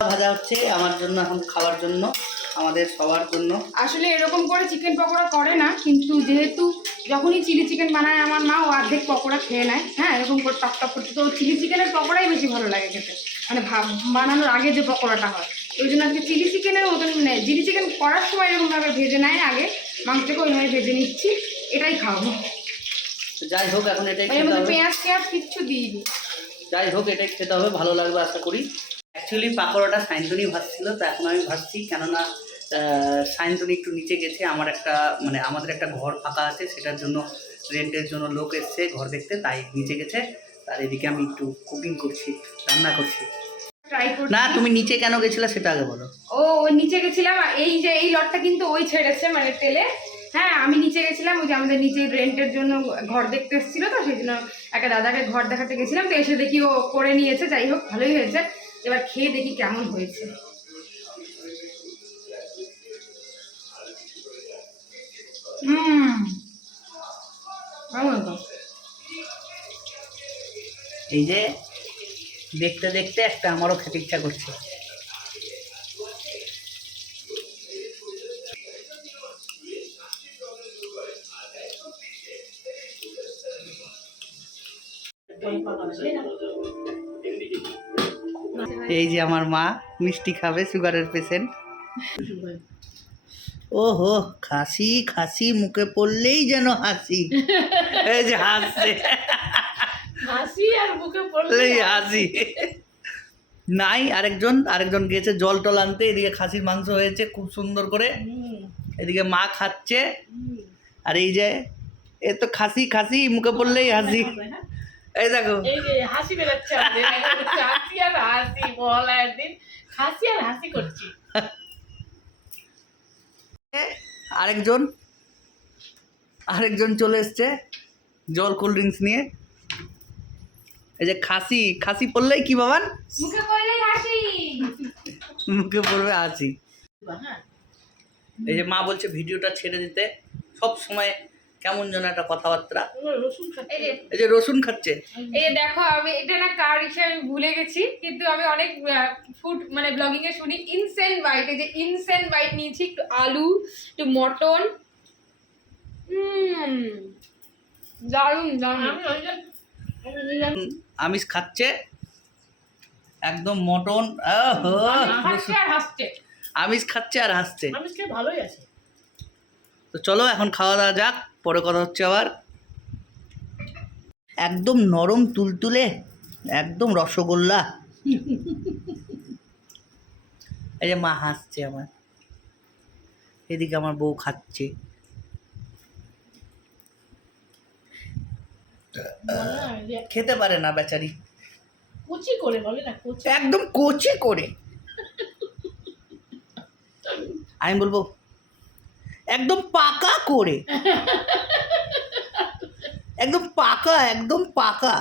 ভাজা হচ্ছে আমার জন্য, এখন খাওয়ার জন্য, আমাদের সবার জন্য। আসলে এরকম করে চিকেন পকোড়া করে না, কিন্তু যেহেতু যখনই চিলি চিকেন বানায় আমার মা, ও অর্ধেক পকোড়া খেয়ে নেয়। হ্যাঁ, এরকম করে টক টক করতে, তো চিলি চিকেনের পকোড়াই বেশি ভালো লাগে খেতে, মানে বানানোর আগে যে পকোড়াটা হয়। ওই জন্য আজকে চিলি চিকেনের মতন নেয়, চিলি চিকেন করার সময় এরকমভাবে ভেজে নেয় আগে, মাংসটাকে ওইভাবে ভেজে নিচ্ছি, এটাই খাওয়াবো। যাই হোক, এখন এটাই এর খেতে মধ্যে হবে। পেঁয়াজ টেয়াজ কিচ্ছু দিইনি। যাই হোক, এটাই খেতে হবে, ভালো লাগবে আশা করি। অ্যাকচুয়ালি পাকোড়াটা সায়ন্তনী ভাজছিল, তো এখন আমি ভাজছি, কেননা সায়ন্তনী একটু নিচে গেছে। আমাদের একটা ঘর ফাঁকা আছে, সেটার জন্য রেন্টের জন্য লোক এসছে ঘর দেখতে, তাই নিচে গেছে। আর এদিকে আমি একটু কুকিং করছি, রান্না করছি। ট্রাই করছি। না, তুমি নিচে কেন গেছিলে সেটা আগে বলো। ওই নিচে গেছিলাম, এই যে এই লটটা কিন্তু ওই ছেড়েছে মানে তেলে। হ্যাঁ, আমি নিচে গেছিলাম, ওই যে আমাদের নিচে রেন্টের জন্য ঘর দেখতে এসেছিল, তো সেই জন্য একটা দাদাকে ঘর দেখাতে গেছিলাম, তো এসে দেখি ও করে নিয়েছে। যাই হোক, ভালোই হয়েছে। এবার খেয়ে দেখি কেমন হয়েছে। এই যে দেখতে দেখতে একটা আমারও খেতে ইচ্ছা করছে। এই যে আমার মা মিষ্টি খাবে, সুগারের পেশেন্ট। ওহো, খাসি খাসি মুখে পড়লেই যেন হাসি। এই যে হাসছে, হাসি আর মুখে পড়লেই হাসি। নাই, আরেকজন গেছে জল টল আনতে। এদিকে খাসির মাংস হয়েছে খুব সুন্দর করে, এদিকে মা খাচ্ছে। আর এই যে এ তো খাসি খাসি মুখে পড়লেই হাসি। এই দেখো, এই যে হাসি বেরোচ্ছে আমাদের, হাসি আর হাসি, বলা একদিন হাসি আর হাসি করছি। আরেকজন চলে এসছে জল কোল্ড ড্রিঙ্কস নিয়ে। এই যে খাসি খাসি পড়লেই কি বাবান, মুখে পড়লেই হাসি, মুখে পড়বে হাসি। এই যে মা বলছে ভিডিওটা ছেড়ে দিতে, সব সময় কেমন যেন একটা কথাবার্তা। এই যে রসুন খাচ্ছে। এই যে দেখো, আমি এটা না কার হিসেবে ভুলে গেছি, কিন্তু আমি অনেক ফুড মানে ব্লগিং এ শুনি ইনসেন্ট বাইট। এই যে ইনসেন্ট বাইট নিয়েছি, একটু আলু, একটু মটন। দারুন দারুন। আমিষ খাচ্ছে একদম মটন। আমিষ খাচ্ছে আর হাসছে। ভালোই আছে। তো চলো এখন খাওয়া দাওয়া যাক, পরে কথা হচ্ছে আবার। একদম নরম তুলতুলে, একদম রসগোল্লা। এই যে মা হাসছে আমার, এদিকে আমার বউ খাচ্ছে। খেতে পারে না বেচারি, কুচি করে বলে না, কুচি একদম কচি করে। আমি বলবো একদম পাকা করে, একদম পাকা, একদম পাকা।